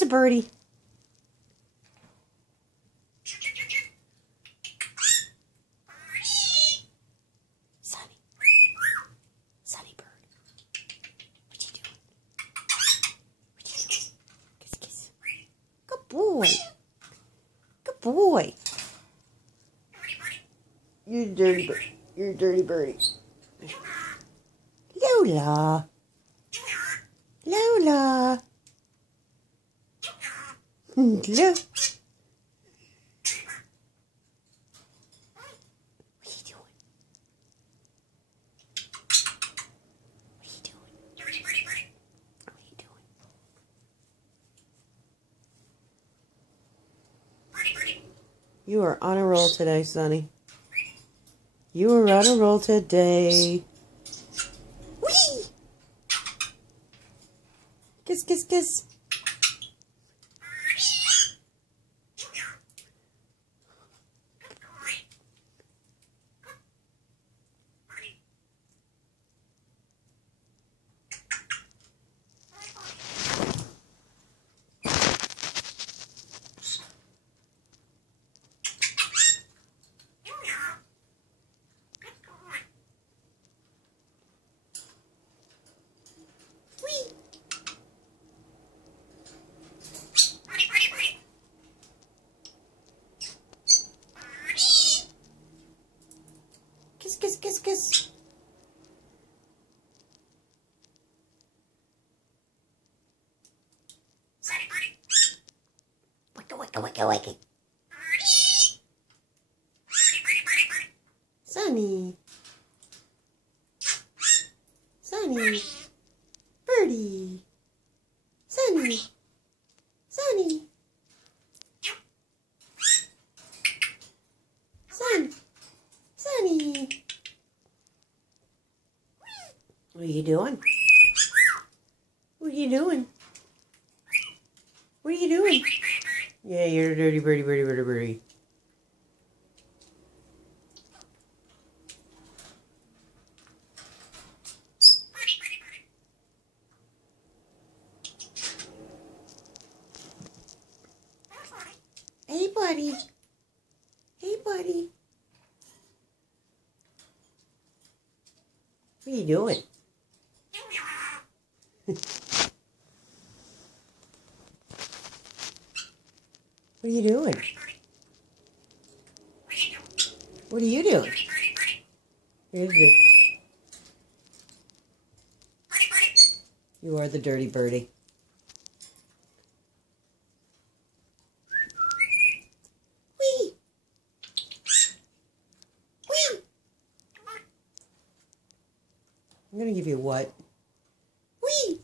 Who's a birdie? Sunny. Sunny bird. What you doing? What you doing? Kiss, kiss. Good boy. Good boy. You're a dirty bird. You're a dirty birdie. Lola. Lola. Look. What are you doing? What are you doing? What are you doing? You are on a roll today, Sonny. You are on a roll today. Whee! Kiss, kiss, kiss. Kiss, kiss, kiss, kiss. Wicka, wicka, wicka, wicka. Sunny. Sunny. Birdie. Sunny. Sunny. Sun. Sunny. What are you doing? What are you doing? What are you doing? Yeah, you're a dirty birdie, birdie, birdie, birdie. Hey, buddy. Hey, buddy. What are you doing? What are you doing? What are you doing? You are the dirty birdie. Wee! Wee! I'm gonna give you what? Wee!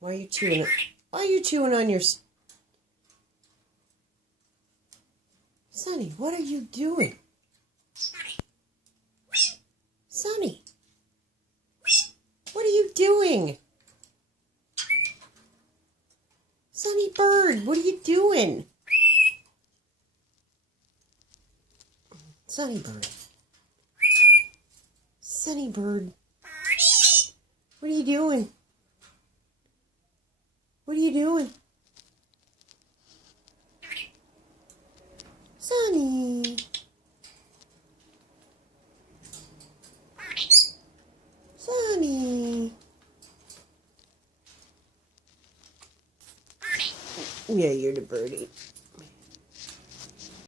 Why are you chewing? Why are you chewing on your... Sonny, what are you doing? Sonny, what are you doing? Sonny bird, what are you doing? Sonny bird. Sonny bird. What are you doing? What are you doing? Sonny. Sonny. Yeah, you're the birdie.